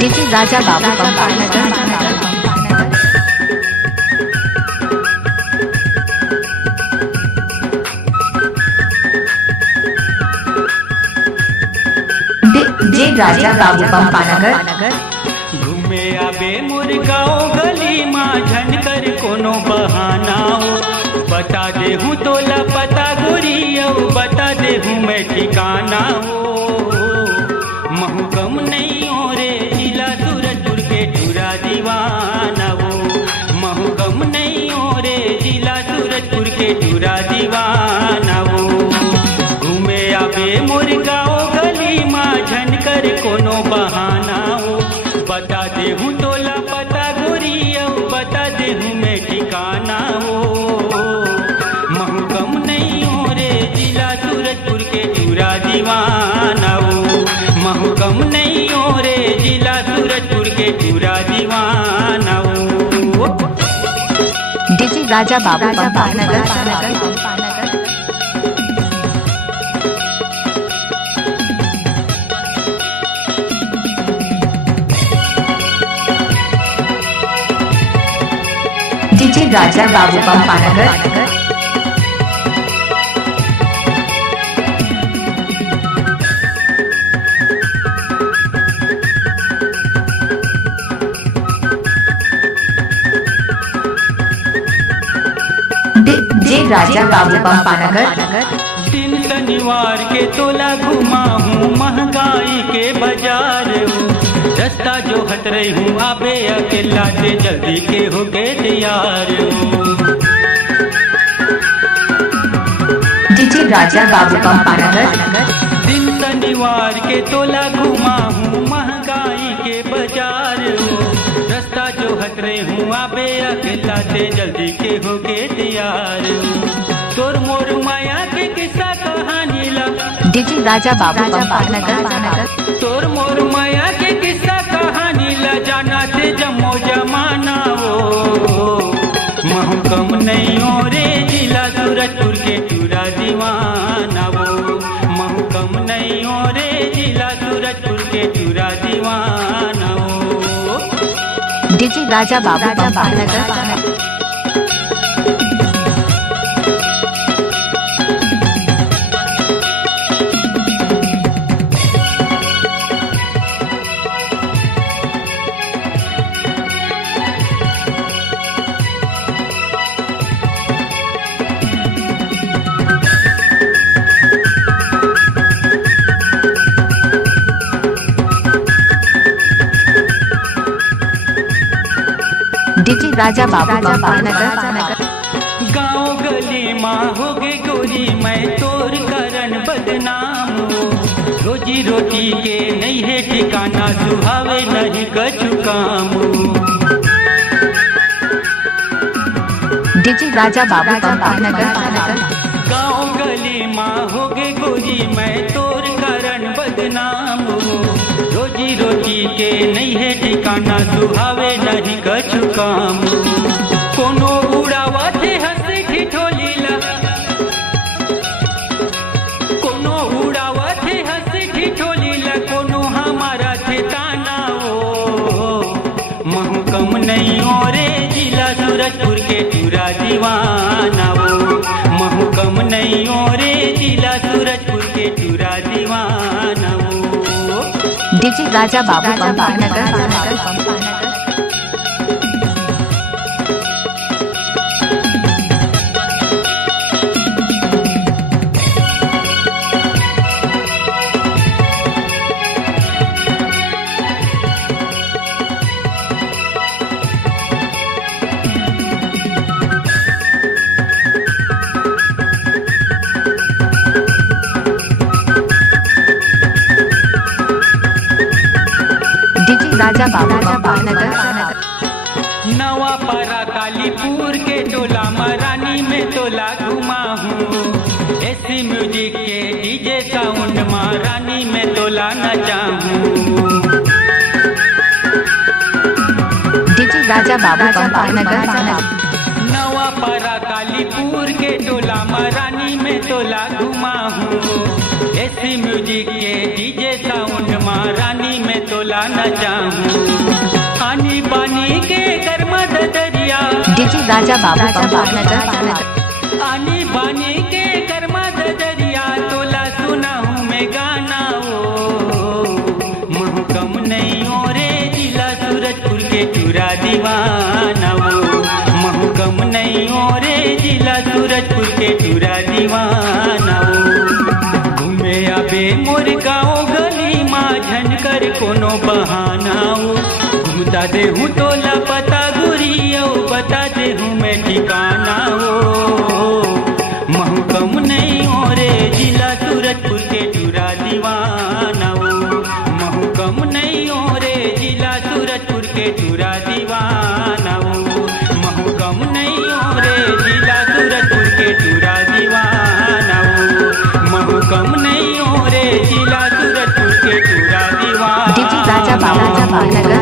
DJ Raja Babu पंपानगर। DJ Raja Babu पंपानगर। घूमे आबे मोर गाँव गली माँ झनकर कोनो बहानाओ बता दे हूँ तोला पता गोरियो बता दे हूँ मैं ठिकाना हो महू कम नहीं हो रे जिला सूरजपुर के टूरा दीवाना वो महू कम नहीं हो रे जिला सूरजपुर के टूरा दीवाना वो घूमे आबे मोर गाँव गली माँ झनकर कोनो बहाना हो बता दे हूँ तोला पता गोरियो बता दे हूँ मैं ठिकाना हो महू कम नहीं हो रे जिला सूरजपुर के टूरा दीवाना हो महू कम नहीं हो रे जिला सूरजपुर के टूरा दीवाना हो DJ Raja Babu पंपानगर। DJ Raja Babu पंपानगर। DJ Raja Babu पंपानगर। दिन शनिवार के तोला घुमा हूँ महंगाई के बाजार हूँ रास्ता जो हट रही हूँ आबे अकेला से जल्दी के हो के तैयार हूँ डीजे राजा बाबू पंपानगर। दिन शनिवार के तोला घुमा हूँ महंगाई के बाजार हूँ रास्ता जो हट रही हूँ आबे अकेला से जल्दी के हो के तैयार हूँ तोर मोर माया के किस्सा कहानी ला डीजे राजा बाबू पंपानगर। तोर मोर माया के किस्सा कहानी ला जाना से जमो जमाना हो महू कम नहीं हो रे जिला सूरजपुर के टूरा दीवाना वो महू कम नहीं हो रे जिला सूरजपुर के टूरा दीवाना हो डीजे राजा बाबू पंपानगर। डीजे राजा बाबू पंपानगर। गाँव गली माँ हो गे गोरी मैं तोर कारण बदनाम हो रोजी रोटी के नहीं है ठिकाना सुहावे नहीं कछु काम डीजे राजा बाबू पंपानगर। गाँव गली माँ हो गे गोरी मैं तोर कारण बदनाम हो रोजी रोटी के नहीं है ठिकाना सुहावे नहीं कछु काम कोनो उड़ावा थे हंसी ठिठोलीला कोनो उड़ावा थे हंसी ठिठोलीला कोनो हमारा थे ताना हो महू कम नहीं हो रे जिला सूरजपुर के टूरा दीवाना हो महू कम नहीं हो रे जिला सूरजपुर के टूरा दीवाना हो डीजे राजा बाबू पंपानगर। राजा बाबू पंपानगर। नवा पारा कालीपुर के टोला मरानी में तोला घुमा हूँ ऐसी म्यूजिक के डीजे साउंड महारानी में तोला नचा हूँ डीजे राजा बाबू पंपानगर। नवा पारा कालीपुर के टोला महारानी में तोला घुमा हूँ, एसी म्यूजिक के डीजे साउंड महारानी में तोला नचा हूँ। आनी बानी के गर्मा दरिया डीजे राजा बाबू पंपानगर। आनी बानी के कर्मा दरिया तोला सुना हूँ मैं गाना वो। महू कम नहीं हो रे जिला सूरजपुर के चूरा दीवाना वो। महू कम नहीं हो रे जिला सूरजपुर के चूरा दीवाना वो। घूमे आबे मोर गाँव गली माँ झनकर कोनो बहाना वो। घूमता दे हूँ तोला पता गुरियो बता दे हूँ मैं ठिकाना हो। महू कम नहीं हो रे जिला सूरजपुर के चूरा दीवाना हो। महू कम नहीं हो रे जिला सूरजपुर के चूरा दीवाना हो। महू कम नहीं हो रे जिला सूरजपुर के चूरा दीवाना हो। महू कम नहीं हो रे जिला सूरजपुर के चूरा दीवाना। डीजे राजा बाबू पंपानगर।